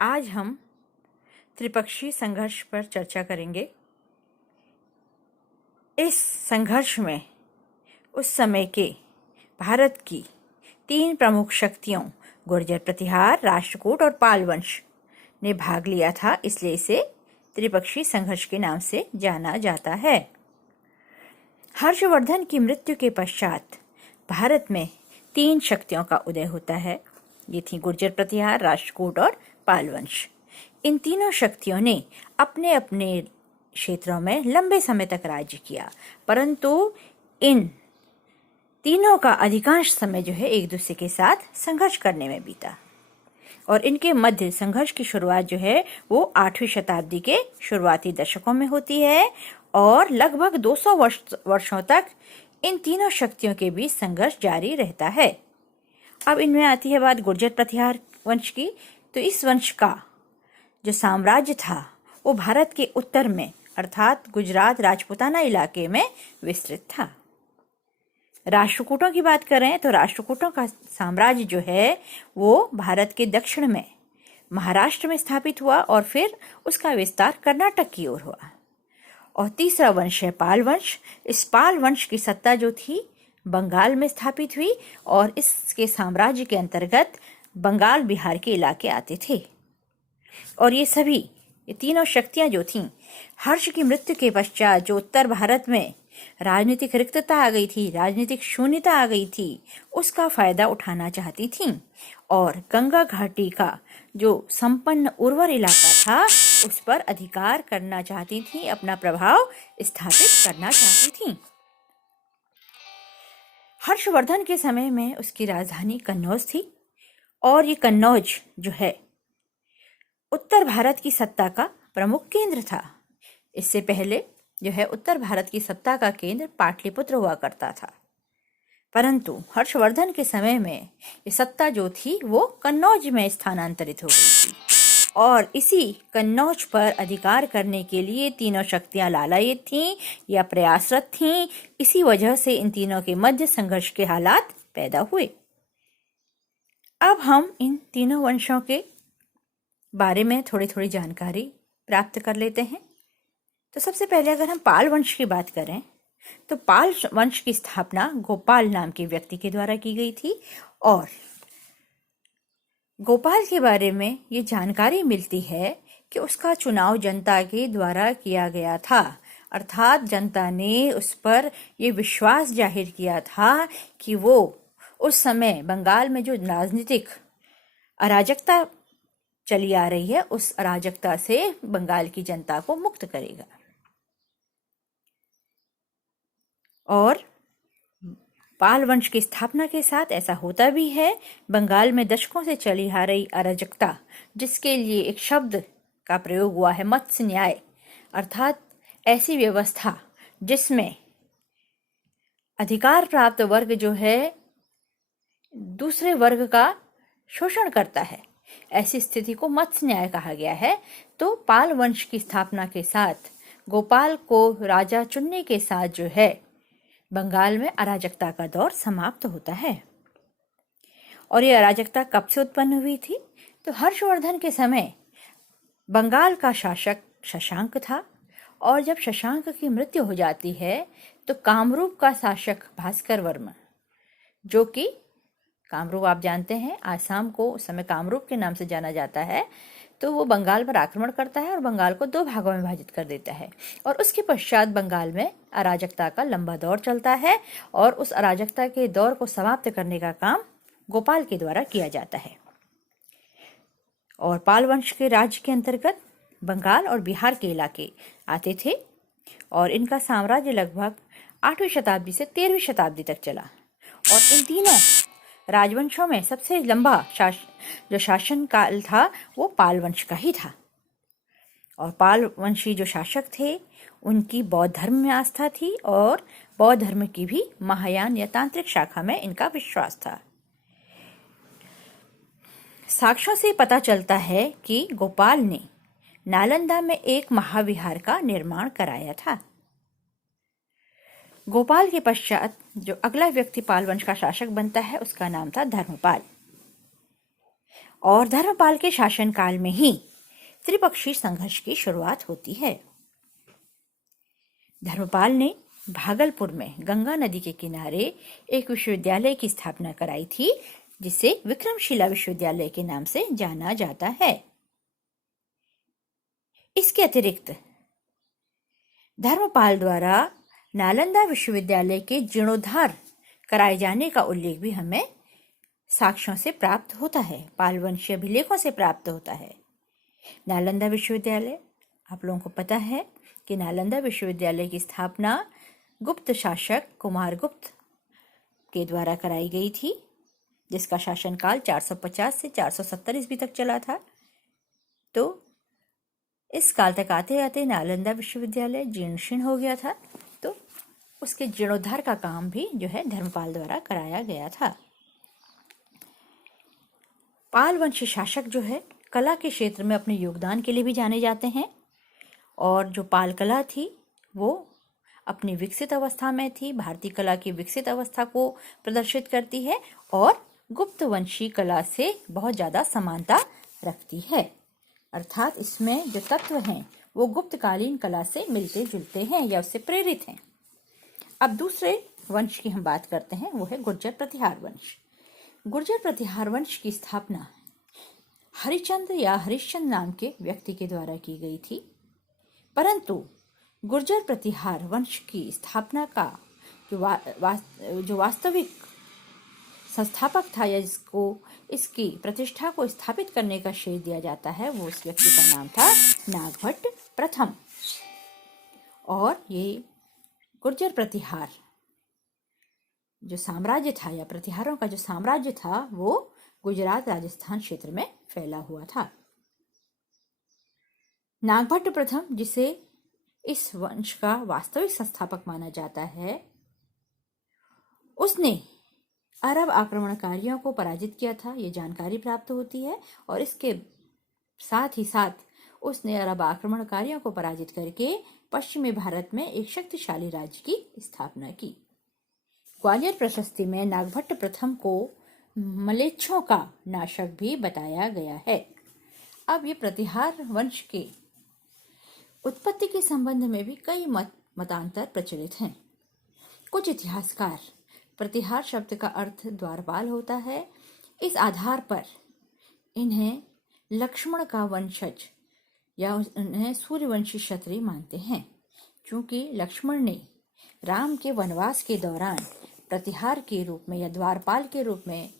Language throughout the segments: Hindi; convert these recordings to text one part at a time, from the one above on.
आज हम त्रिपक्षीय संघर्ष पर चर्चा करेंगे। इस संघर्ष में उस समय के भारत की 3 प्रमुख शक्तियों गुर्जर प्रतिहार, राष्ट्रकूट और पाल वंश ने भाग लिया था, इसलिए इसे त्रिपक्षीय संघर्ष के नाम से जाना जाता है। हर्षवर्धन की मृत्यु के पश्चात भारत में 3 शक्तियों का उदय होता है। ये थी गुर्जर प्रतिहार, राष्ट्रकूट और पाल वंश। इन तीनों शक्तियों ने अपने अपने क्षेत्रों में लंबे समय तक राज्य किया, परंतु इन तीनों का अधिकांश समय जो है एक दूसरे के साथ संघर्ष करने में बीता और इनके मध्य संघर्ष की शुरुआत जो है वो 8वीं शताब्दी के शुरुआती दशकों में होती है और लगभग 200 वर्षों तक इन तीनों शक्तियों के बीच संघर्ष जारी रहता है। अब इनमें आती है बात गुर्जर प्रतिहार वंश की। तो इस वंश का जो साम्राज्य था वो भारत के उत्तर में अर्थात गुजरात राजपूताना इलाके में विस्तृत था। राष्ट्रकूटों की बात करें तो राष्ट्रकूटों का साम्राज्य जो है वो भारत के दक्षिण में महाराष्ट्र में स्थापित हुआ और फिर उसका विस्तार कर्नाटक की ओर हुआ। और तीसरा वंश है पाल वंश। इस पाल वंश की सत्ता जो थी बंगाल में स्थापित हुई और इसके साम्राज्य के अंतर्गत बंगाल बिहार के इलाके आते थे। और ये तीनों शक्तियां जो थीं, हर्ष की मृत्यु के पश्चात जो उत्तर भारत में राजनीतिक रिक्तता आ गई थी, राजनीतिक शून्यता आ गई थी, उसका फायदा उठाना चाहती थीं और गंगा घाटी का जो संपन्न उर्वर इलाका था उस पर अधिकार करना चाहती थीं, अपना प्रभाव स्थापित करना चाहती थीं। हर्षवर्धन के समय में उसकी राजधानी कन्नौज थी और ये कन्नौज जो है उत्तर भारत की सत्ता का प्रमुख केंद्र था। इससे पहले जो है उत्तर भारत की सत्ता का केंद्र पाटलिपुत्र हुआ करता था, परंतु हर्षवर्धन के समय में ये सत्ता जो थी वो कन्नौज में स्थानांतरित हो गई थी और इसी कन्नौज पर अधिकार करने के लिए तीनों शक्तियां लालायित थीं या प्रयासरत थीं। इसी वजह से इन तीनों के मध्य संघर्ष के हालात पैदा हुए। अब हम इन तीनों वंशों के बारे में थोड़ी थोड़ी जानकारी प्राप्त कर लेते हैं। तो सबसे पहले अगर हम पाल वंश की बात करें तो पाल वंश की स्थापना गोपाल नाम के व्यक्ति के द्वारा की गई थी और गोपाल के बारे में ये जानकारी मिलती है कि उसका चुनाव जनता के द्वारा किया गया था, अर्थात जनता ने उस पर ये विश्वास जाहिर किया था कि वो उस समय बंगाल में जो राजनीतिक अराजकता चली आ रही है उस अराजकता से बंगाल की जनता को मुक्त करेगा। और पाल वंश की स्थापना के साथ ऐसा होता भी है। बंगाल में दशकों से चली आ रही अराजकता, जिसके लिए एक शब्द का प्रयोग हुआ है मत्स्य न्याय, अर्थात ऐसी व्यवस्था जिसमें अधिकार प्राप्त वर्ग जो है दूसरे वर्ग का शोषण करता है, ऐसी स्थिति को मत्स्य न्याय कहा गया है। तो पाल वंश की स्थापना के साथ गोपाल को राजा चुनने के साथ जो है बंगाल में अराजकता का दौर समाप्त होता है। और ये अराजकता कब से उत्पन्न हुई थी? तो हर्षवर्धन के समय बंगाल का शासक शशांक था और जब शशांक की मृत्यु हो जाती है तो कामरूप का शासक भास्कर वर्मा, जो कि कामरूप आप जानते हैं आसाम को उस समय कामरूप के नाम से जाना जाता है, तो वो बंगाल पर आक्रमण करता है और बंगाल को 2 भागों में विभाजित कर देता है और उसके पश्चात बंगाल में अराजकता का लंबा दौर चलता है और उस अराजकता के दौर को समाप्त करने का काम गोपाल के द्वारा किया जाता है। और पाल वंश के राज्य के अंतर्गत बंगाल और बिहार के इलाके आते थे और इनका साम्राज्य लगभग 8वीं शताब्दी से 13वीं शताब्दी तक चला। और इन तीनों राजवंशों में सबसे लंबा जो शासन काल था वो पाल वंश का ही था। और पाल वंशी जो शासक थे उनकी बौद्ध धर्म में आस्था थी और बौद्ध धर्म की भी महायान या तांत्रिक शाखा में इनका विश्वास था। साक्ष्यों से पता चलता है कि गोपाल ने नालंदा में एक महाविहार का निर्माण कराया था। गोपाल के पश्चात जो अगला व्यक्ति पाल वंश का शासक बनता है उसका नाम था धर्मपाल। और धर्मपाल के शासनकाल में ही त्रिपक्षीय संघर्ष की शुरुआत होती है। धर्मपाल ने भागलपुर में गंगा नदी के किनारे एक विश्वविद्यालय की स्थापना कराई थी, जिसे विक्रमशिला विश्वविद्यालय के नाम से जाना जाता है। इसके अतिरिक्त धर्मपाल द्वारा नालंदा विश्वविद्यालय के जीर्णोद्धार कराए जाने का उल्लेख भी हमें साक्ष्यों से प्राप्त होता है, पालवंशीय अभिलेखों से प्राप्त होता है। नालंदा विश्वविद्यालय, आप लोगों को पता है कि नालंदा विश्वविद्यालय की स्थापना गुप्त शासक कुमारगुप्त के द्वारा कराई गई थी, जिसका शासनकाल 450 से 470 ईस्वी तक चला था। तो इस काल तक आते आते नालंदा विश्वविद्यालय जीर्ण शीर्ण हो गया था, तो उसके जीर्णोद्धार का काम भी जो है धर्मपाल द्वारा कराया गया था। पाल वंशी शासक जो है कला के क्षेत्र में अपने योगदान के लिए भी जाने जाते हैं, और जो पाल कला थी वो अपनी विकसित अवस्था में थी, भारतीय कला की विकसित अवस्था को प्रदर्शित करती है और गुप्त वंशी कला से बहुत ज़्यादा समानता रखती है। अर्थात इसमें जो तत्व हैं वो गुप्तकालीन कला से मिलते जुलते हैं या उससे प्रेरित हैं। अब दूसरे वंश की हम बात करते हैं, वो है गुर्जर प्रतिहार वंश। गुर्जर प्रतिहार वंश की स्थापना हरिचंद्र या हरिश्चंद्र नाम के व्यक्ति के द्वारा की गई थी, परंतु गुर्जर प्रतिहार वंश की स्थापना का जो वास्तविक संस्थापक था या जिसको इसकी प्रतिष्ठा को स्थापित करने का श्रेय दिया जाता है, वो उस व्यक्ति का नाम था नागभट्ट प्रथम। और ये गुर्जर प्रतिहार जो साम्राज्य था या प्रतिहारों का जो साम्राज्य था वो गुजरात राजस्थान क्षेत्र में फैला हुआ था। नागभट्ट प्रथम, जिसे इस वंश का वास्तविक संस्थापक माना जाता है, उसने अरब आक्रमणकारियों को पराजित किया था, ये जानकारी प्राप्त होती है। और इसके साथ ही साथ उसने अरब आक्रमणकारियों को पराजित करके पश्चिमी भारत में एक शक्तिशाली राज्य की स्थापना की। ग्वालियर प्रशस्ति में नागभट्ट प्रथम को मलेच्छों का नाशक भी बताया गया है। अब ये प्रतिहार वंश के उत्पत्ति के संबंध में भी कई मतांतर प्रचलित हैं। कुछ इतिहासकार प्रतिहार शब्द का अर्थ द्वारपाल होता है, इस आधार पर इन्हें लक्ष्मण का वंशज या उन्हें सूर्यवंशी क्षत्रिय मानते हैं। क्योंकि लक्ष्मण ने राम के वनवास के दौरान प्रतिहार के रूप में या द्वारपाल के रूप में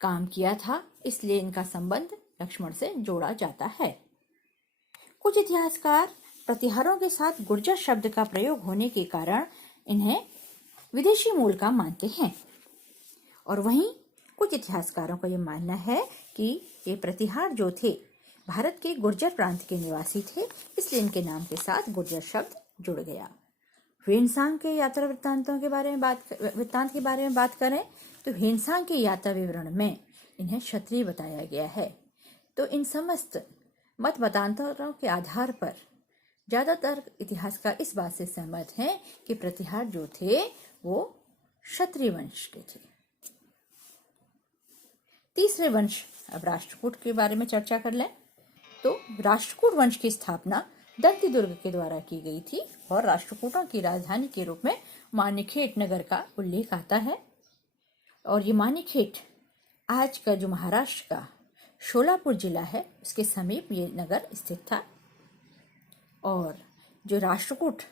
काम किया था, इसलिए इनका संबंध लक्ष्मण से जोड़ा जाता है। कुछ इतिहासकार प्रतिहारों के साथ गुर्जर शब्द का प्रयोग होने के कारण इन्हें विदेशी मूल का मानते हैं, और वहीं कुछ इतिहासकारों का यह मानना है कि ये प्रतिहार जो थे भारत के गुर्जर प्रांत के निवासी थे, इसलिए इनके नाम के साथ गुर्जर शब्द जुड़ गया। ह्वेनसांग के यात्रा वृत्तांत के बारे में बात करें तो ह्वेनसांग के यात्रा विवरण में इन्हें क्षत्रिय बताया गया है। तो इन समस्त मत मतांतरों के आधार पर ज्यादातर इतिहासकार इस बात से सहमत हैं कि प्रतिहार जो थे वो क्षत्रिय वंश के थे। तीसरे वंश, अब राष्ट्रकूट के बारे में चर्चा कर लें तो राष्ट्रकूट वंश की स्थापना दंती दुर्ग के द्वारा की गई थी और राष्ट्रकूटों की राजधानी के रूप में मानिखेट नगर का उल्लेख आता है। और ये मानिखेट आज का जो महाराष्ट्र का शोलापुर जिला है उसके समीप ये नगर स्थित था। और जो राष्ट्रकूट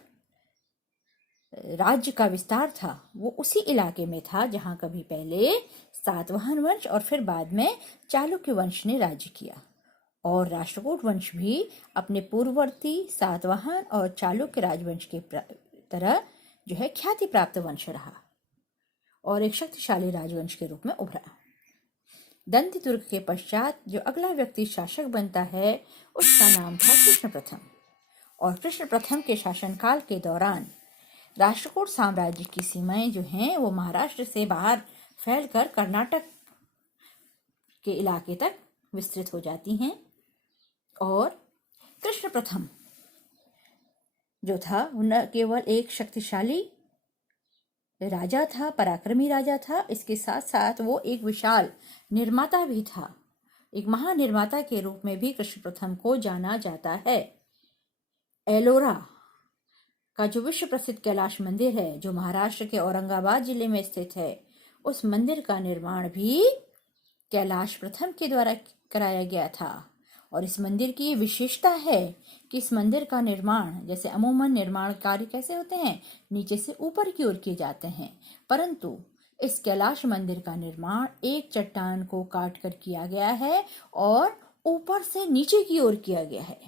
राज्य का विस्तार था वो उसी इलाके में था जहां कभी पहले सातवाहन वंश और फिर बाद में चालुक्य वंश ने राज्य किया। और राष्ट्रकूट वंश भी अपने पूर्ववर्ती सातवाहन और चालुक्य राजवंश के तरह जो है ख्याति प्राप्त वंश रहा और एक शक्तिशाली राजवंश के रूप में उभरा। दंती दुर्ग के पश्चात जो अगला व्यक्ति शासक बनता है उसका नाम था कृष्ण प्रथम। और कृष्ण प्रथम के शासनकाल के दौरान राष्ट्रकूट साम्राज्य की सीमाएं जो हैं वो महाराष्ट्र से बाहर फैलकर कर्नाटक के इलाके तक विस्तृत हो जाती हैं। और कृष्ण प्रथम जो था न केवल एक शक्तिशाली राजा था, पराक्रमी राजा था, इसके साथ साथ वो एक विशाल निर्माता भी था। एक महानिर्माता के रूप में भी कृष्ण प्रथम को जाना जाता है। एलोरा का जो विश्व प्रसिद्ध कैलाश मंदिर है, जो महाराष्ट्र के औरंगाबाद जिले में स्थित है, उस मंदिर का निर्माण भी कैलाश प्रथम के द्वारा कराया गया था। और इस मंदिर की ये विशेषता है कि इस मंदिर का निर्माण, जैसे अमूमन निर्माण कार्य कैसे होते हैं, नीचे से ऊपर की ओर किए जाते हैं, परंतु इस कैलाश मंदिर का निर्माण एक चट्टान को काट कर किया गया है और ऊपर से नीचे की ओर किया गया है।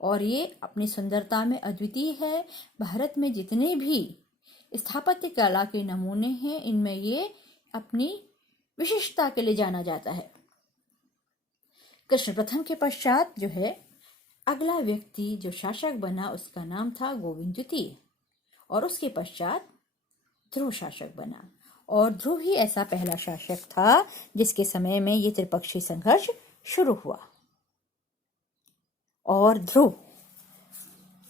और ये अपनी सुंदरता में अद्वितीय है। भारत में जितने भी स्थापत्य कला के नमूने हैं, इनमें ये अपनी विशिष्टता के लिए जाना जाता है। कृष्ण प्रथम के पश्चात जो है अगला व्यक्ति जो शासक बना, उसका नाम था गोविंद द्वितीय, और उसके पश्चात ध्रुव शासक बना। और ध्रुव ही ऐसा पहला शासक था जिसके समय में ये त्रिपक्षीय संघर्ष शुरू हुआ। और ध्रुव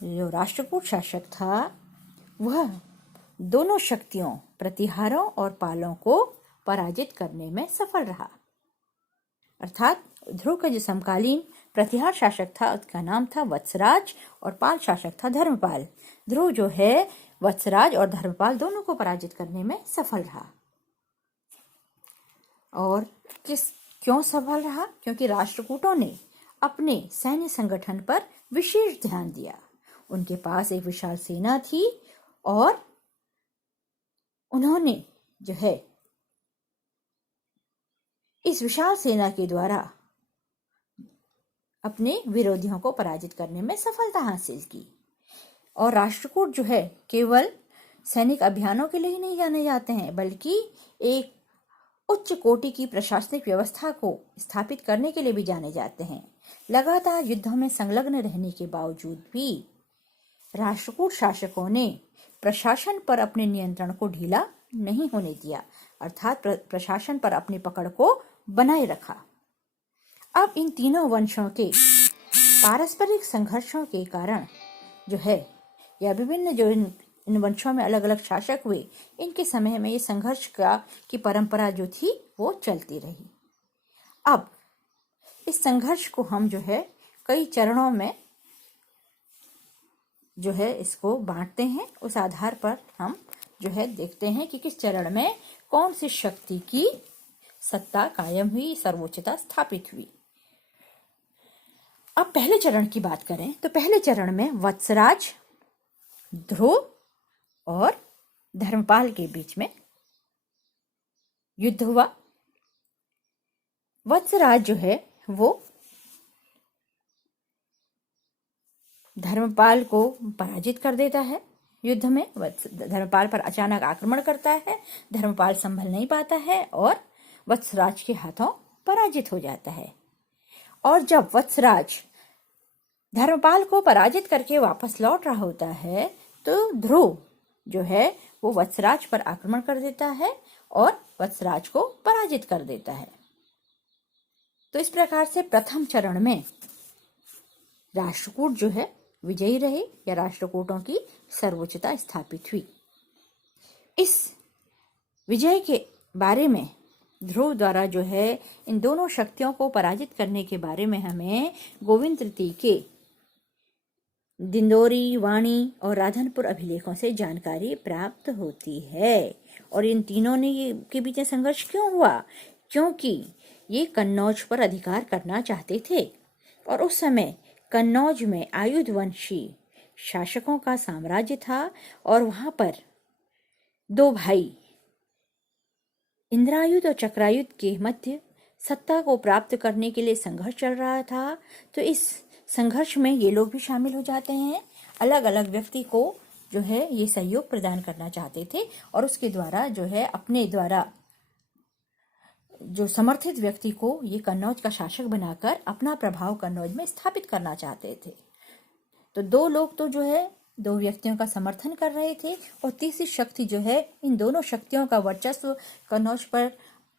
जो राष्ट्रकूट शासक था, वह दोनों शक्तियों प्रतिहारों और पालों को पराजित करने में सफल रहा। अर्थात ध्रुव का जो समकालीन प्रतिहार शासक था, उसका नाम था वत्सराज, और पाल शासक था धर्मपाल। ध्रुव जो है वत्सराज और धर्मपाल दोनों को पराजित करने में सफल रहा। और क्यों सफल रहा? क्योंकि राष्ट्रकूटों ने अपने सैन्य संगठन पर विशेष ध्यान दिया। उनके पास एक विशाल सेना थी और उन्होंने जो है इस विशाल सेना के द्वारा अपने विरोधियों को पराजित करने में सफलता हासिल की। और राष्ट्रकूट जो है केवल सैनिक अभियानों के लिए ही नहीं जाने जाते हैं, बल्कि एक उच्च कोटि की प्रशासनिक व्यवस्था को स्थापित करने के लिए भी जाने जाते हैं। लगातार युद्धों में संलग्न रहने के बावजूद भी राष्ट्रकूट शासकों ने प्रशासन पर अपने नियंत्रण को ढीला नहीं होने दिया, अर्थात प्रशासन पर अपनी पकड़ को बनाए रखा। अब इन तीनों वंशों के पारस्परिक संघर्षों के कारण जो है, या विभिन्न जो इन वंशों में अलग अलग शासक हुए, इनके समय में ये संघर्ष की परंपरा जो थी वो चलती रही। अब इस संघर्ष को हम जो है कई चरणों में जो है इसको बांटते हैं। उस आधार पर हम जो है देखते हैं कि किस चरण में कौन सी शक्ति की सत्ता कायम हुई, सर्वोच्चता स्थापित हुई। अब पहले चरण की बात करें तो पहले चरण में वत्सराज, ध्रुव और धर्मपाल के बीच में युद्ध हुआ। वत्सराज जो है वो धर्मपाल को पराजित कर देता है युद्ध में। धर्मपाल पर अचानक आक्रमण करता है, धर्मपाल संभल नहीं पाता है और वत्सराज के हाथों पराजित हो जाता है। और जब वत्सराज धर्मपाल को पराजित करके वापस लौट रहा होता है तो ध्रुव जो है वो वत्सराज पर आक्रमण कर देता है और वत्सराज को पराजित कर देता है। तो इस प्रकार से प्रथम चरण में राष्ट्रकूट जो है विजयी रहे, या राष्ट्रकूटों की सर्वोच्चता स्थापित हुई। इस विजय के बारे में ध्रुव द्वारा जो है इन दोनों शक्तियों को पराजित करने के बारे में हमें गोविंद तृतीय के दिंदोरी, वाणी और राधनपुर अभिलेखों से जानकारी प्राप्त होती है। और इन तीनों ने के बीच संघर्ष क्यों हुआ? क्योंकि ये कन्नौज पर अधिकार करना चाहते थे और उस समय कन्नौज में आयुधवंशी शासकों का साम्राज्य था और वहां पर दो भाई इंद्रायुध और चक्रायुध के मध्य सत्ता को प्राप्त करने के लिए संघर्ष चल रहा था। तो इस संघर्ष में ये लोग भी शामिल हो जाते हैं। अलग अलग व्यक्ति को जो है ये सहयोग प्रदान करना चाहते थे और उसके द्वारा जो है अपने द्वारा जो समर्थित व्यक्ति को ये कन्नौज का शासक बनाकर अपना प्रभाव कन्नौज में स्थापित करना चाहते थे। तो दो लोग तो जो है दो व्यक्तियों का समर्थन कर रहे थे और तीसरी शक्ति जो है इन दोनों शक्तियों का वर्चस्व कन्नौज पर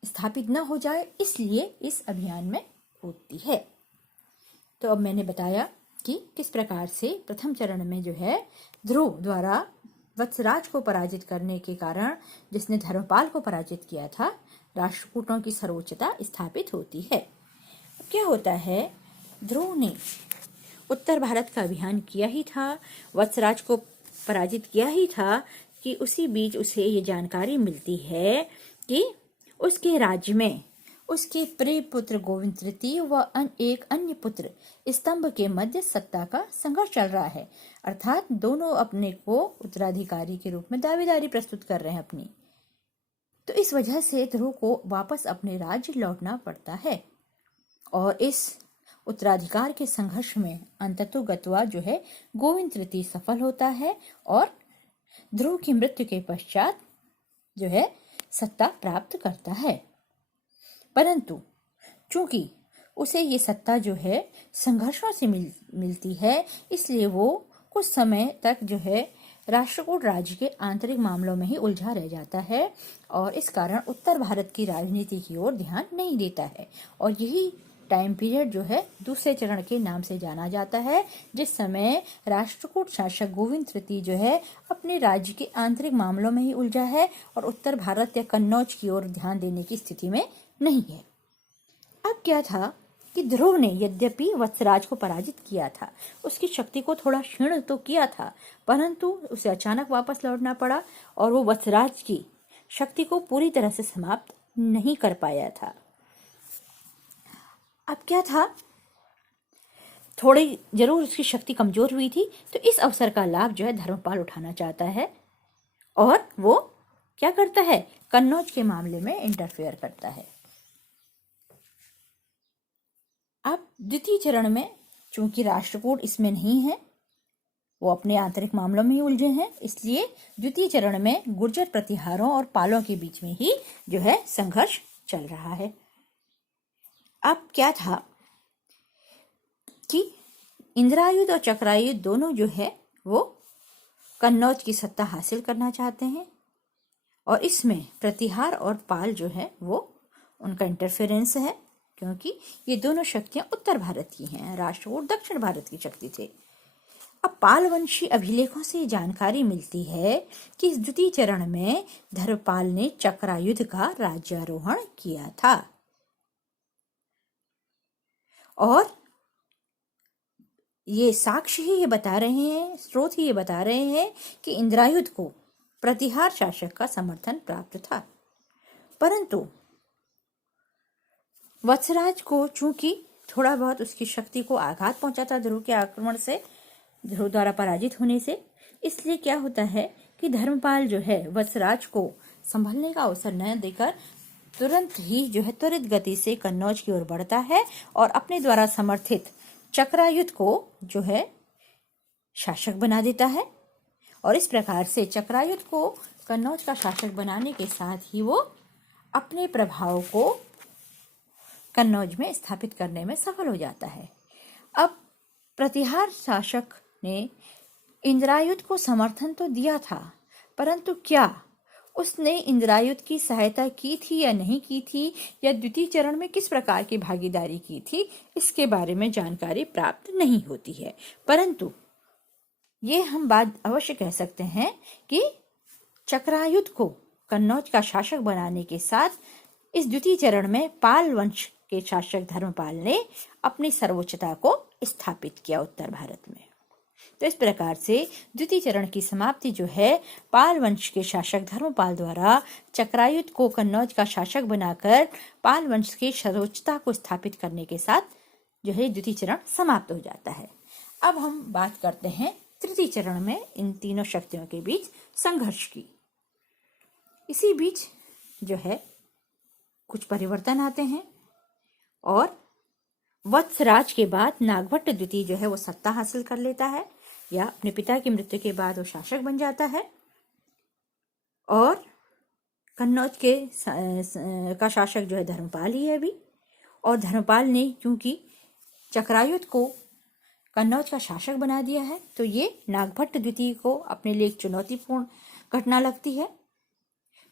स्थापित न हो जाए, इसलिए इस अभियान में कूदती है। तो अब मैंने बताया कि किस प्रकार से प्रथम चरण में जो है ध्रुव द्वारा वत्सराज को पराजित करने के कारण, जिसने धर्मपाल को पराजित किया था, राष्ट्रकूटों की सर्वोच्चता स्थापित होती है। क्या होता है, ध्रुव ने उत्तर भारत का अभियान किया ही था, वत्सराज को पराजित किया ही था कि उसी बीच उसे ये जानकारी मिलती है कि उसके राज्य में उसके प्रिय पुत्र गोविंद तृतीय व एक अन्य पुत्र स्तंभ के मध्य सत्ता का संघर्ष चल रहा है। अर्थात दोनों अपने को उत्तराधिकारी के रूप में दावेदारी प्रस्तुत कर रहे हैं अपनी। तो इस वजह से ध्रुव को वापस अपने राज्य लौटना पड़ता है और इस उत्तराधिकार के संघर्ष में अंततोगत्वा जो है गोविंद तृतीय सफल होता है और ध्रुव की मृत्यु के पश्चात जो है सत्ता प्राप्त करता है। परंतु चूंकि उसे ये सत्ता जो है संघर्षों से मिलती है, इसलिए वो कुछ समय तक जो है राष्ट्रकूट राज्य के आंतरिक मामलों में ही उलझा रह जाता है और इस कारण उत्तर भारत की राजनीति की ओर ध्यान नहीं देता है। और यही टाइम पीरियड जो है दूसरे चरण के नाम से जाना जाता है, जिस समय राष्ट्रकूट शासक गोविंद तृतीय जो है अपने राज्य के आंतरिक मामलों में ही उलझा है और उत्तर भारत या कन्नौज की ओर ध्यान देने की स्थिति में नहीं है। अब क्या था कि ध्रुव ने यद्यपि वत्सराज को पराजित किया था, उसकी शक्ति को थोड़ा क्षीण तो किया था, परंतु उसे अचानक वापस लौटना पड़ा और वो वत्सराज की शक्ति को पूरी तरह से समाप्त नहीं कर पाया था। अब क्या था, थोड़ी जरूर उसकी शक्ति कमजोर हुई थी, तो इस अवसर का लाभ जो है धर्मपाल उठाना चाहता है और वो क्या करता है, कन्नौज के मामले में इंटरफेयर करता है। अब द्वितीय चरण में चूंकि राष्ट्रकूट इसमें नहीं है, वो अपने आंतरिक मामलों में ही उलझे हैं, इसलिए द्वितीय चरण में गुर्जर प्रतिहारों और पालों के बीच में ही जो है संघर्ष चल रहा है। अब क्या था कि इंद्रायुध और चक्रायुध दोनों जो है वो कन्नौज की सत्ता हासिल करना चाहते हैं और इसमें प्रतिहार और पाल जो है वो उनका इंटरफेरेंस है, क्योंकि ये दोनों शक्तियां उत्तर भारत की हैं, राष्ट्रकूट दक्षिण भारत की शक्ति थे। अब पालवंशी अभिलेखों से जानकारी मिलती है कि इस द्वितीय चरण में धर्मपाल ने चक्रायुध का राज्यारोहण किया था और ये साक्ष्य ही ये बता रहे हैं, स्रोत ही ये बता रहे हैं कि इंद्रायुध को प्रतिहार शासक का समर्थन प्राप्त था। परंतु वत्सराज को चूंकि थोड़ा बहुत उसकी शक्ति को आघात पहुंचा था ध्रुव के आक्रमण से, ध्रुव द्वारा पराजित होने से, इसलिए क्या होता है कि धर्मपाल जो है वत्सराज को संभलने का अवसर न देकर तुरंत ही जो है त्वरित गति से कन्नौज की ओर बढ़ता है और अपने द्वारा समर्थित चक्रायुध को जो है शासक बना देता है। और इस प्रकार से चक्रायुध को कन्नौज का शासक बनाने के साथ ही वो अपने प्रभाव को कन्नौज में स्थापित करने में सफल हो जाता है। अब प्रतिहार शासक ने इंद्रायुध को समर्थन तो दिया था, परंतु क्या उसने इंद्रायुध की सहायता की थी या नहीं की थी, या द्वितीय चरण में किस प्रकार की भागीदारी की थी, इसके बारे में जानकारी प्राप्त नहीं होती है। परंतु ये हम बात अवश्य कह सकते हैं कि चक्रायुध को कन्नौज का शासक बनाने के साथ इस द्वितीय चरण में पाल वंश के शासक धर्मपाल ने अपनी सर्वोच्चता को स्थापित किया उत्तर भारत में। तो इस प्रकार से द्वितीय चरण की समाप्ति जो है पाल वंश के शासक धर्मपाल द्वारा चक्रायुध को कन्नौज का शासक बनाकर पाल वंश की सर्वोच्चता को स्थापित करने के साथ जो है द्वितीय चरण समाप्त हो जाता है। अब हम बात करते हैं तृतीय चरण में इन तीनों शक्तियों के बीच संघर्ष की। इसी बीच जो है कुछ परिवर्तन आते हैं और वत्सराज के बाद नागभट्ट द्वितीय जो है वो सत्ता हासिल कर लेता है, या अपने पिता की मृत्यु के बाद वो शासक बन जाता है और कन्नौज के का शासक जो है धर्मपाल ही है अभी। और धर्मपाल ने क्योंकि चक्रायुध को कन्नौज का शासक बना दिया है, तो ये नागभट्ट द्वितीय को अपने लिए एक चुनौतीपूर्ण घटना लगती है,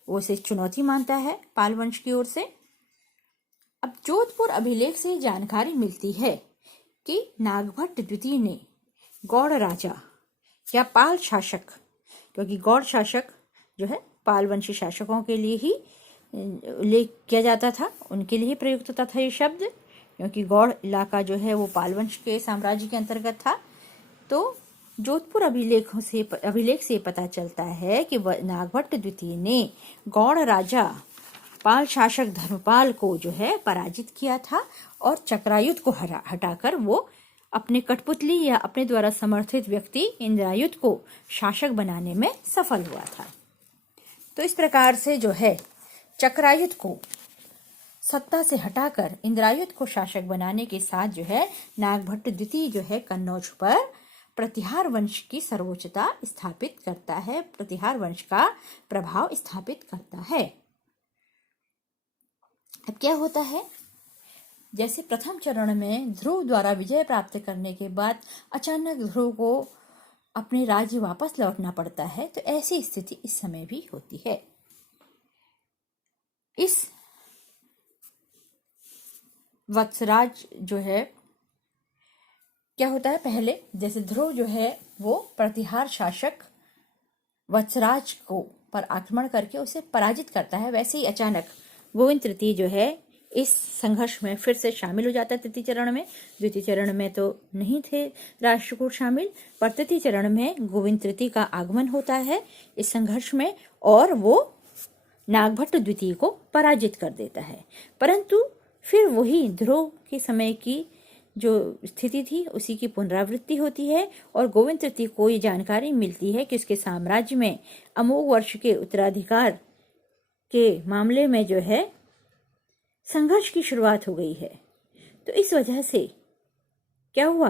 वो इसे चुनौती मानता है पाल वंश की ओर से। अब जोधपुर अभिलेख से जानकारी मिलती है कि नागभट्ट द्वितीय ने गौड़ राजा या पाल शासक, क्योंकि गौड़ शासक जो है पाल वंशी शासकों के लिए ही उल्लेख किया जाता था, उनके लिए प्रयुक्त होता था ये शब्द, क्योंकि गौड़ इलाका जो है वो पाल वंश के साम्राज्य के अंतर्गत था। तो जोधपुर अभिलेख से पता चलता है कि नागभट्ट द्वितीय ने गौड़ राजा पाल शासक धर्मपाल को जो है पराजित किया था और चक्रायुध को हटाकर वो अपने कठपुतली या अपने द्वारा समर्थित व्यक्ति इंद्रायुध को शासक बनाने में सफल हुआ था। तो इस प्रकार से जो है चक्रायुध को सत्ता से हटाकर इंद्रायुध को शासक बनाने के साथ जो है नागभट्ट द्वितीय जो है कन्नौज पर प्रतिहार वंश की सर्वोच्चता स्थापित करता है, प्रतिहार वंश का प्रभाव स्थापित करता है। अब क्या होता है, जैसे प्रथम चरण में ध्रुव द्वारा विजय प्राप्त करने के बाद अचानक ध्रुव को अपने राज्य वापस लौटना पड़ता है, तो ऐसी स्थिति इस समय भी होती है। इस वत्सराज जो है क्या होता है, पहले जैसे ध्रुव जो है वो प्रतिहार शासक वत्सराज को पर आक्रमण करके उसे पराजित करता है, वैसे ही अचानक गोविंद तृतीय जो है इस संघर्ष में फिर से शामिल हो जाता है तृतीय चरण में। द्वितीय चरण में तो नहीं थे राष्ट्रकूट शामिल, पर तृतीय चरण में गोविंद तृतीय का आगमन होता है इस संघर्ष में और वो नागभट्ट द्वितीय को पराजित कर देता है। परंतु फिर वही ध्रुव के समय की जो स्थिति थी उसी की पुनरावृत्ति होती है और गोविंद तृतीय को ये जानकारी मिलती है कि उसके साम्राज्य में अमोघ वर्ष के उत्तराधिकार के मामले में जो है संघर्ष की शुरुआत हो गई है। तो इस वजह से क्या हुआ,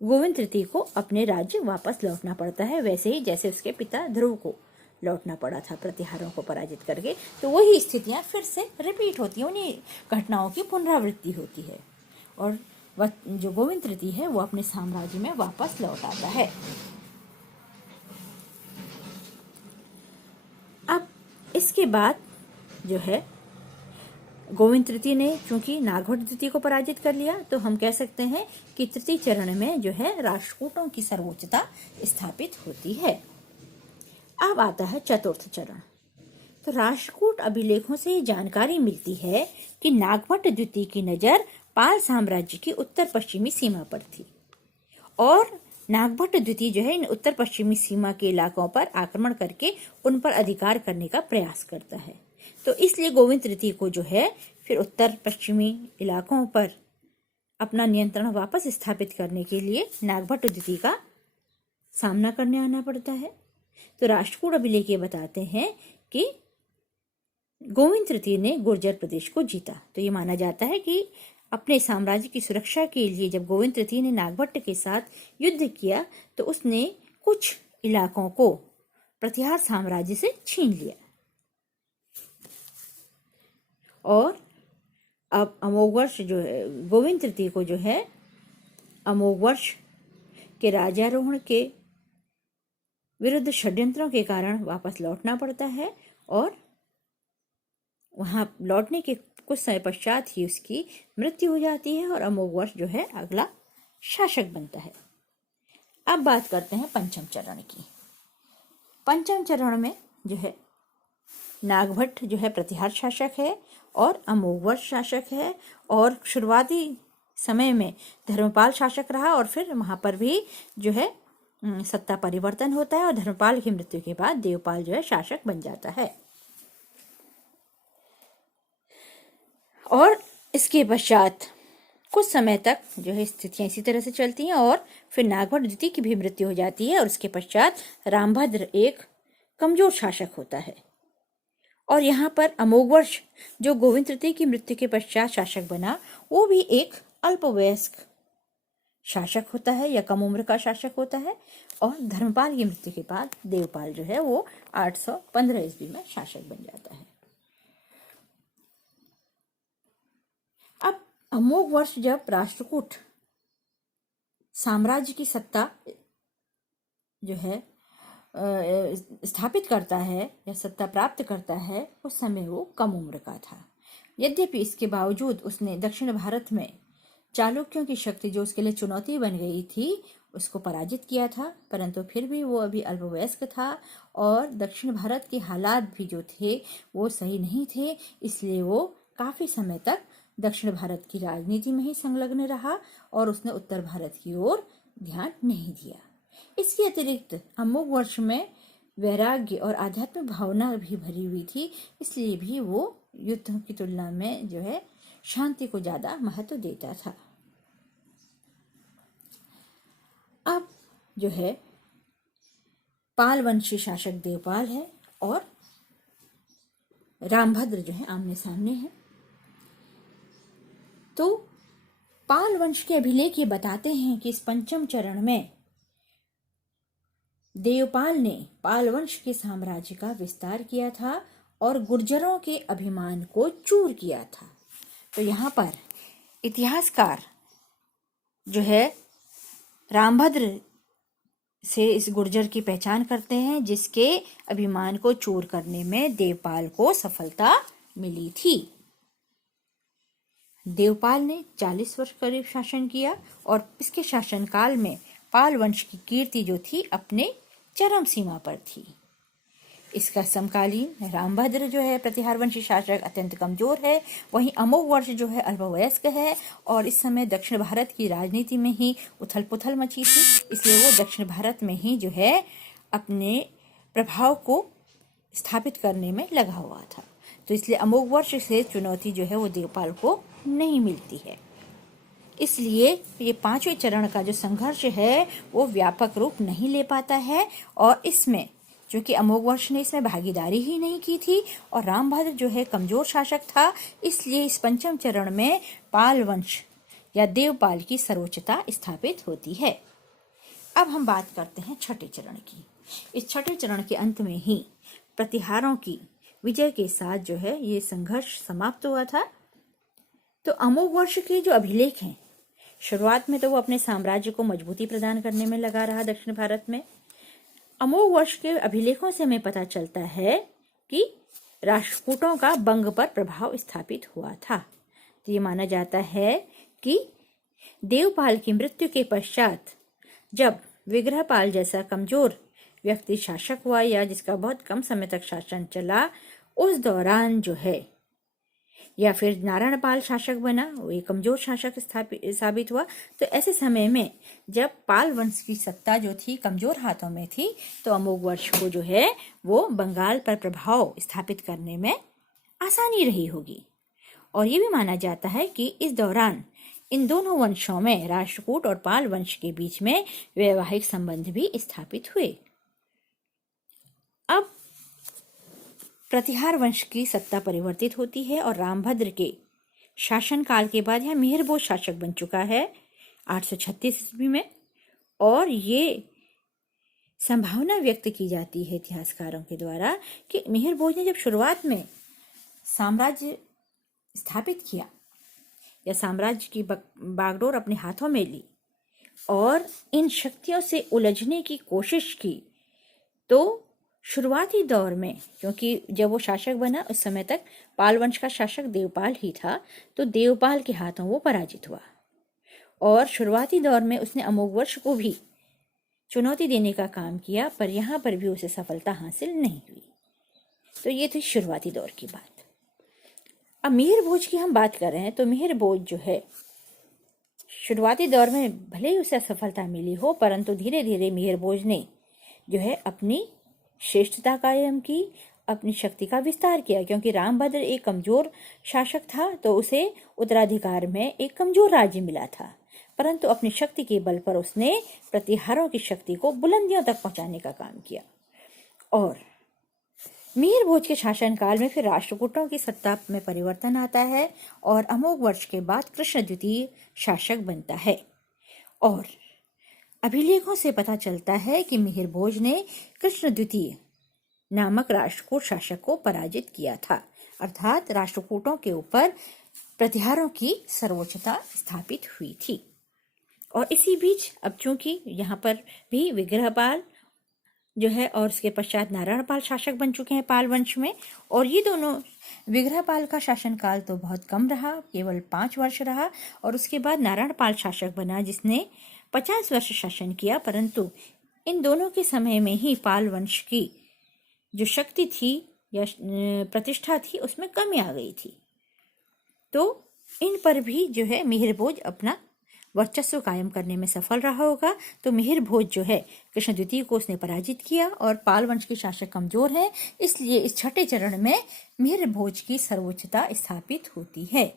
गोविंद तृतीय को अपने राज्य वापस लौटना पड़ता है, वैसे ही जैसे उसके पिता ध्रुव को लौटना पड़ा था प्रतिहारों को पराजित करके। तो वही स्थितियां फिर से रिपीट होती हैं, उन्हीं घटनाओं की पुनरावृत्ति होती है और जो गोविंद तृतीय है वो अपने साम्राज्य में वापस लौट आता है। अब इसके बाद जो है गोविंद तृतीय ने चूंकि नागभट्ट द्वितीय को पराजित कर लिया, तो हम कह सकते हैं कि तृतीय चरण में जो है राष्ट्रकूटों की सर्वोच्चता स्थापित होती है। अब आता है चतुर्थ चरण। तो राष्ट्रकूट अभिलेखों से जानकारी मिलती है कि नागभट्ट द्वितीय की नजर पाल साम्राज्य की उत्तर पश्चिमी सीमा पर थी और नागभट्ट द्वितीय जो है इन उत्तर पश्चिमी सीमा के इलाकों पर आक्रमण करके उन पर अधिकार करने का प्रयास करता है। तो इसलिए गोविंद तृतीय को जो है फिर उत्तर पश्चिमी इलाकों पर अपना नियंत्रण वापस स्थापित करने के लिए नागभट्ट द्वितीय का सामना करने आना पड़ता है। तो राष्ट्रकूट अभिलेख ये बताते हैं कि गोविंद तृतीय ने गुर्जर प्रदेश को जीता। तो ये माना जाता है कि अपने साम्राज्य की सुरक्षा के लिए जब गोविंद तृतीय ने नागभट्ट के साथ युद्ध किया तो उसने कुछ इलाकों को प्रतिहार साम्राज्य से छीन लिया और अब अमोघवर्ष जो है गोविंद तृतीय को जो है अमोघवर्ष के राज्यारोहण के विरुद्ध षड्यंत्रों के कारण वापस लौटना पड़ता है और वहां लौटने के कुछ समय पश्चात ही उसकी मृत्यु हो जाती है और अमोघवर्ष जो है अगला शासक बनता है। अब बात करते हैं पंचम चरण की। पंचम चरण में जो है नागभट्ट जो है प्रतिहार शासक है और अमोघवर्ष शासक है और शुरुआती समय में धर्मपाल शासक रहा और फिर वहां पर भी जो है सत्ता परिवर्तन होता है और धर्मपाल की मृत्यु के बाद देवपाल जो है शासक बन जाता है। और इसके पश्चात कुछ समय तक जो है स्थितियां इसी तरह से चलती हैं और फिर नागभट्ट द्वितीय की भी मृत्यु हो जाती है और उसके पश्चात रामभद्र एक कमजोर शासक होता है। और यहाँ पर अमोघवर्ष जो गोविंद तृतीय की मृत्यु के पश्चात शासक बना वो भी एक अल्पवयस्क शासक होता है या कम उम्र का शासक होता है और धर्मपाल की मृत्यु के बाद देवपाल जो है वो 815 ईस्वी में शासक बन जाता है। अब अमोघवर्ष जब राष्ट्रकूट साम्राज्य की सत्ता जो है स्थापित करता है या सत्ता प्राप्त करता है उस समय वो कम उम्र का था। यद्यपि इसके बावजूद उसने दक्षिण भारत में चालुक्यों की शक्ति जो उसके लिए चुनौती बन गई थी उसको पराजित किया था, परंतु फिर भी वो अभी अल्पवयस्क था और दक्षिण भारत के हालात भी जो थे वो सही नहीं थे, इसलिए वो काफी समय तक दक्षिण भारत की राजनीति में ही संलग्न रहा और उसने उत्तर भारत की ओर ध्यान नहीं दिया। इसके अतिरिक्त अमोघ वर्ष में वैराग्य और आध्यात्मिक भावना भी भरी हुई थी, इसलिए भी वो युद्धों की तुलना में जो है शांति को ज्यादा महत्व देता था। अब जो है पाल वंशी शासक देवपाल है और रामभद्र जो है आमने सामने है। तो पाल वंश के अभिलेख ये बताते हैं कि इस पंचम चरण में देवपाल ने पाल वंश के साम्राज्य का विस्तार किया था और गुर्जरों के अभिमान को चूर किया था। तो यहाँ पर इतिहासकार जो है रामभद्र से इस गुर्जर की पहचान करते हैं जिसके अभिमान को चूर करने में देवपाल को सफलता मिली थी। देवपाल ने 40 वर्ष करीब शासन किया और इसके शासनकाल में पाल वंश की कीर्ति जो थी अपने चरम सीमा पर थी। इसका समकालीन रामभद्र जो है प्रतिहार वंशी शासक अत्यंत कमजोर है, वहीं अमोघ वर्ष जो है अल्पवयस्क है और इस समय दक्षिण भारत की राजनीति में ही उथल पुथल मची थी, इसलिए वो दक्षिण भारत में ही जो है अपने प्रभाव को स्थापित करने में लगा हुआ था। तो इसलिए अमोघ वर्ष से चुनौती जो है वो देवपाल को नहीं मिलती है। इसलिए ये पांचवें चरण का जो संघर्ष है वो व्यापक रूप नहीं ले पाता है और इसमें क्योंकि अमोघ वर्ष ने इसमें भागीदारी ही नहीं की थी और रामभद्र जो है कमजोर शासक था, इसलिए इस पंचम चरण में पाल वंश या देवपाल की सर्वोच्चता स्थापित होती है। अब हम बात करते हैं छठे चरण की। इस छठे चरण के अंत में ही प्रतिहारों की विजय के साथ जो है ये संघर्ष समाप्त हुआ था। तो अमोघ वर्ष के जो अभिलेख हैं, शुरुआत में तो वो अपने साम्राज्य को मजबूती प्रदान करने में लगा रहा दक्षिण भारत में। अमोघ वर्ष के अभिलेखों से हमें पता चलता है कि राष्ट्रकूटों का बंग पर प्रभाव स्थापित हुआ था। तो ये माना जाता है कि देवपाल की मृत्यु के पश्चात जब विग्रहपाल जैसा कमजोर व्यक्ति शासक हुआ या जिसका बहुत कम समय तक शासन चला, उस दौरान जो है या फिर नारायणपाल शासक बना, वो एक कमजोर शासक साबित हुआ। तो ऐसे समय में जब पाल वंश की सत्ता जो थी कमजोर हाथों में थी, तो अमोघ वर्ष को जो है वो बंगाल पर प्रभाव स्थापित करने में आसानी रही होगी। और ये भी माना जाता है कि इस दौरान इन दोनों वंशों में राष्ट्रकूट और पाल वंश के बीच में वैवाहिक संबंध भी स्थापित हुए। अब प्रतिहार वंश की सत्ता परिवर्तित होती है और रामभद्र के शासनकाल के बाद यह मिहिरभोज शासक बन चुका है 836 ईस्वी में। और ये संभावना व्यक्त की जाती है इतिहासकारों के द्वारा कि मिहिरभोज ने जब शुरुआत में साम्राज्य स्थापित किया या साम्राज्य की बागडोर अपने हाथों में ली और इन शक्तियों से उलझने की कोशिश की, तो शुरुआती दौर में क्योंकि जब वो शासक बना उस समय तक पाल वंश का शासक देवपाल ही था, तो देवपाल के हाथों वो पराजित हुआ और शुरुआती दौर में उसने अमोघ वर्ष को भी चुनौती देने का काम किया, पर यहाँ पर भी उसे सफलता हासिल नहीं हुई। तो ये थी शुरुआती दौर की बात। अब मिहिरभोज की हम बात कर रहे हैं, तो मिहिरभोज जो है शुरुआती दौर में भले ही उसे असफलता मिली हो, परंतु धीरे धीरे मिहिरभोज ने जो है अपनी श्रेष्ठता कायम की, अपनी शक्ति का विस्तार किया। क्योंकि रामभद्र एक कमजोर शासक था तो उसे उत्तराधिकार में एक कमजोर राज्य मिला था, परंतु अपनी शक्ति के बल पर उसने प्रतिहारों की शक्ति को बुलंदियों तक पहुंचाने का काम किया। और मिहिरभोज के शासनकाल में फिर राष्ट्रकूटों की सत्ता में परिवर्तन आता है और अमोघ वर्ष के बाद कृष्ण द्वितीय शासक बनता है। और अभिलेखों से पता चलता है कि मिहिरभोज ने कृष्ण द्वितीय नामक राष्ट्रकूट शासक को पराजित किया था, अर्थात राष्ट्रकूटों के ऊपर प्रतिहारों की सर्वोच्चता स्थापित हुई थी। और इसी बीच अब चूंकि यहाँ पर भी विग्रहपाल जो है और उसके पश्चात नारायणपाल शासक बन चुके हैं पाल वंश में, और ये दोनों विग्रहपाल का शासनकाल तो बहुत कम रहा, केवल 5 वर्ष रहा, और उसके बाद नारायणपाल शासक बना जिसने 50 वर्ष शासन किया। परंतु इन दोनों के समय में ही पाल वंश की जो शक्ति थी या प्रतिष्ठा थी उसमें कमी आ गई थी। तो इन पर भी जो है मिहिर भोज अपना वर्चस्व कायम करने में सफल रहा होगा। तो मिहिर भोज जो है कृष्ण द्वितीय को उसने पराजित किया और पाल वंश के शासक कमजोर हैं, इसलिए इस छठे चरण में मिहिर भोज की सर्वोच्चता स्थापित होती है।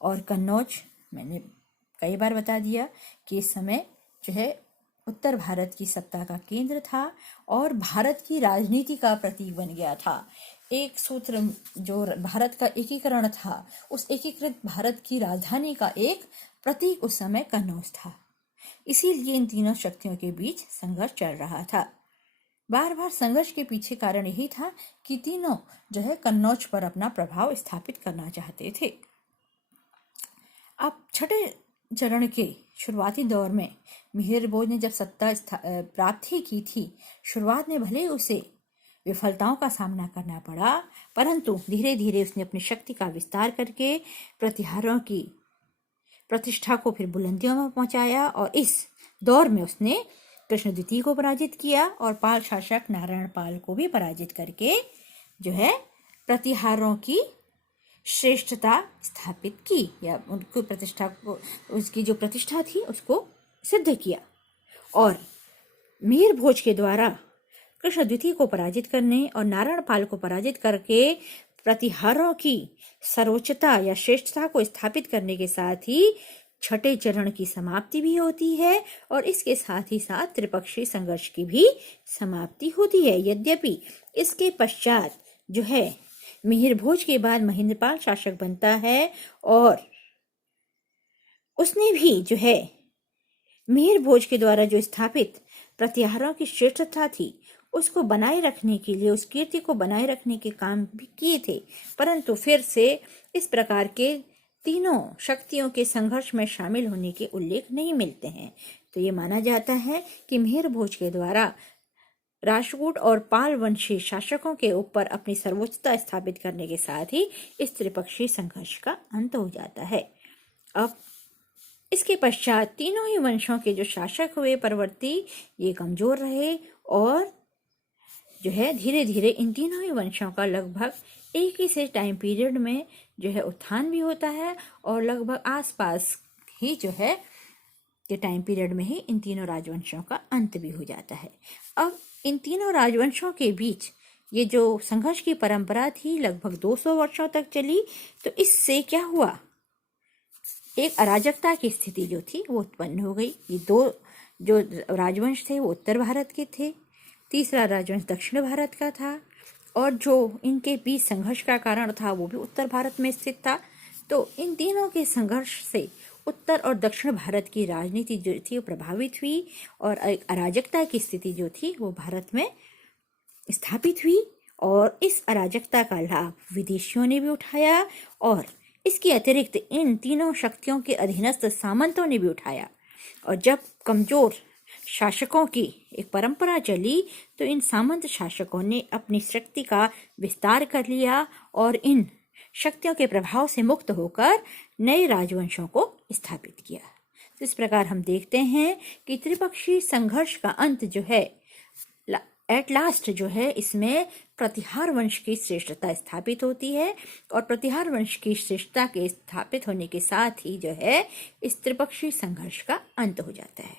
और कन्नौज मैंने कई बार बता दिया कि इस समय जो है उत्तर भारत की सत्ता का केंद्र था और भारत की राजनीति का प्रतीक बन गया था। एक सूत्र जो भारत का एकीकरण था, उस एकीकृत भारत की राजधानी का एक प्रतीक उस समय कन्नौज था। इसीलिए इन तीनों शक्तियों के बीच संघर्ष चल रहा था। बार बार संघर्ष के पीछे कारण यही था कि तीनों जो है कन्नौज पर अपना प्रभाव स्थापित करना चाहते थे। अब छठे चरण के शुरुआती दौर में मिहिर भोज ने जब सत्ता प्राप्त ही की थी, शुरुआत में भले उसे विफलताओं का सामना करना पड़ा, परंतु धीरे धीरे उसने अपनी शक्ति का विस्तार करके प्रतिहारों की प्रतिष्ठा को फिर बुलंदियों में पहुंचाया और इस दौर में उसने कृष्ण द्वितीय को पराजित किया और पाल शासक नारायण पाल को भी पराजित करके जो है प्रतिहारों की श्रेष्ठता स्थापित की या उनकी प्रतिष्ठा को, उसकी जो प्रतिष्ठा थी उसको सिद्ध किया। और मिहिर भोज के द्वारा कृष्ण द्वितीय को पराजित करने और नारायण पाल को पराजित करके प्रतिहारों की सर्वोच्चता या श्रेष्ठता को स्थापित करने के साथ ही छठे चरण की समाप्ति भी होती है और इसके साथ ही साथ त्रिपक्षीय संघर्ष की भी समाप्ति होती है। यद्यपि इसके पश्चात जो है मिहिर भोज के बाद महेंद्रपाल शासक बनता है और उसने भी जो है मिहिर भोज के द्वारा जो स्थापित प्रतिहारों की श्रेष्ठता थी उसको बनाए रखने के लिए, उस कीर्ति को बनाए रखने के काम भी किए थे, परंतु फिर से इस प्रकार के तीनों शक्तियों के संघर्ष में शामिल होने के उल्लेख नहीं मिलते हैं। तो ये माना जाता है कि मिहिर भोज के द्वारा राष्ट्रकूट और पाल वंशी शासकों के ऊपर अपनी सर्वोच्चता स्थापित करने के साथ ही इस त्रिपक्षीय संघर्ष का अंत हो जाता है। अब इसके पश्चात तीनों ही वंशों के जो शासक हुए परवर्ती, ये कमजोर रहे और जो है धीरे धीरे इन तीनों ही वंशों का लगभग एक ही से टाइम पीरियड में जो है उत्थान भी होता है और लगभग आसपास ही जो है के टाइम पीरियड में ही इन तीनों राजवंशों का अंत भी हो जाता है। अब इन तीनों राजवंशों के बीच ये जो संघर्ष की परंपरा थी लगभग 200 वर्षों तक चली। तो इससे क्या हुआ, एक अराजकता की स्थिति जो थी वो उत्पन्न हो गई। ये दो जो राजवंश थे वो उत्तर भारत के थे, तीसरा राजवंश दक्षिण भारत का था और जो इनके बीच संघर्ष का कारण था वो भी उत्तर भारत में स्थित था। तो इन तीनों के संघर्ष से उत्तर और दक्षिण भारत की राजनीति जो थी वो प्रभावित हुई और एक अराजकता की स्थिति जो थी वो भारत में स्थापित हुई और इस अराजकता का लाभ विदेशियों ने भी उठाया और इसके अतिरिक्त इन तीनों शक्तियों के अधीनस्थ सामंतों ने भी उठाया। और जब कमजोर शासकों की एक परंपरा चली तो इन सामंत शासकों ने अपनी शक्ति का विस्तार कर लिया और इन शक्तियों के प्रभाव से मुक्त होकर नए राजवंशों को स्थापित किया। तो इस प्रकार हम देखते हैं कि त्रिपक्षीय संघर्ष का अंत जो है एट लास्ट जो है इसमें प्रतिहार वंश की श्रेष्ठता स्थापित होती है और प्रतिहार वंश की श्रेष्ठता के स्थापित होने के साथ ही जो है इस त्रिपक्षीय संघर्ष का अंत हो जाता है।